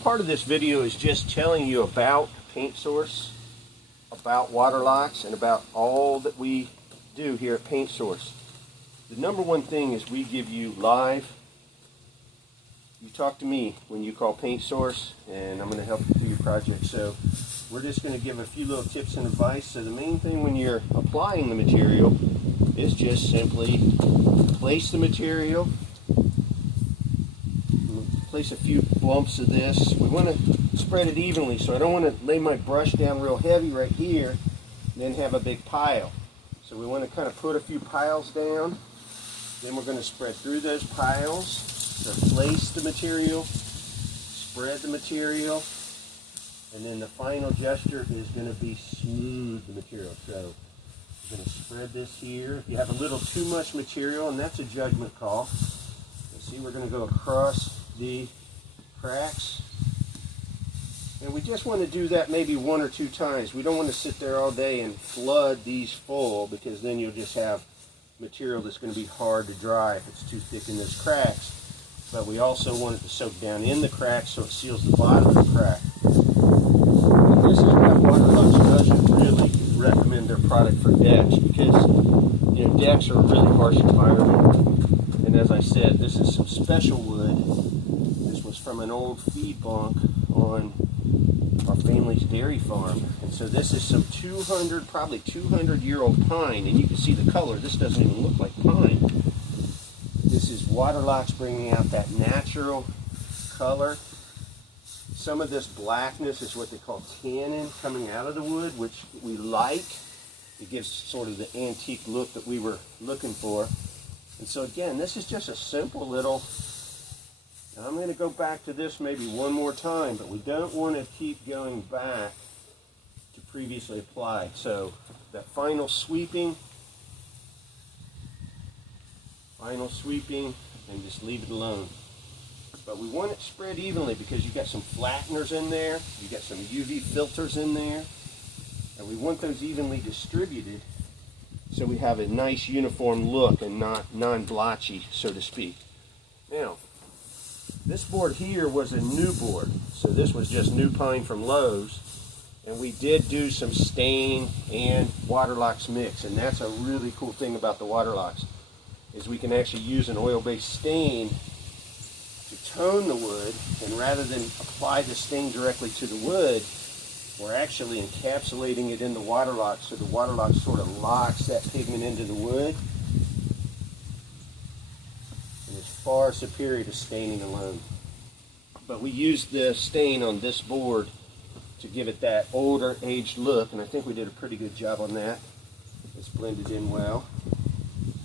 part of this video is just telling you about Paint Source, about Waterlox, and about all that we do here at Paint Source. The number one thing is we give you live. You talk to me when you call Paint Source, and I'm going to help you through your project. So we're just going to give a few little tips and advice. So the main thing when you're applying the material is just simply place the material. Place a few bumps of this. We want to spread it evenly, so I don't want to lay my brush down real heavy right here and then have a big pile. So we want to kind of put a few piles down. Then we're going to spread through those piles. So place the material, spread the material, and then the final gesture is going to be smooth the material. So we're going to spread this here. If you have a little too much material, and that's a judgment call. You see, we're going to go across the cracks, and we just want to do that maybe 1 or 2 times. We don't want to sit there all day and flood these full, because then you'll just have material that's going to be hard to dry if it's too thick in those cracks. But we also want it to soak down in the cracks so it seals the bottom of the crack. And this is why Waterlox doesn't really recommend their product for decks, because decks are a really harsh environment. And as I said, this is some special wood. This was from an old feed bunk on our family's dairy farm. And so this is some 200, probably 200-year-old pine. And you can see the color. This doesn't even look like pine. This is Waterlox bringing out that natural color. Some of this blackness is what they call tannin coming out of the wood, which we like. It gives sort of the antique look that we were looking for. And so again, this is just a simple little, and I'm going to go back to this maybe one more time, but we don't want to keep going back to previously applied. So that final sweeping, and just leave it alone. But we want it spread evenly because you got some flatteners in there, you got some UV filters in there, and we want those evenly distributed so we have a nice uniform look and not non-blotchy, so to speak. Now, this board here was a new board, so this was just new pine from Lowe's, and we did do some stain and Waterlox mix, and that's a really cool thing about the Waterlox, is we can actually use an oil-based stain to tone the wood, and rather than apply the stain directly to the wood, we're actually encapsulating it in the Waterlox, so the Waterlox sort of locks that pigment into the wood, and is far superior to staining alone. But we used the stain on this board to give it that older, aged look, and I think we did a pretty good job on that. It's blended in well,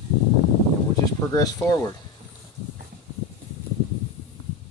and we'll just progress forward.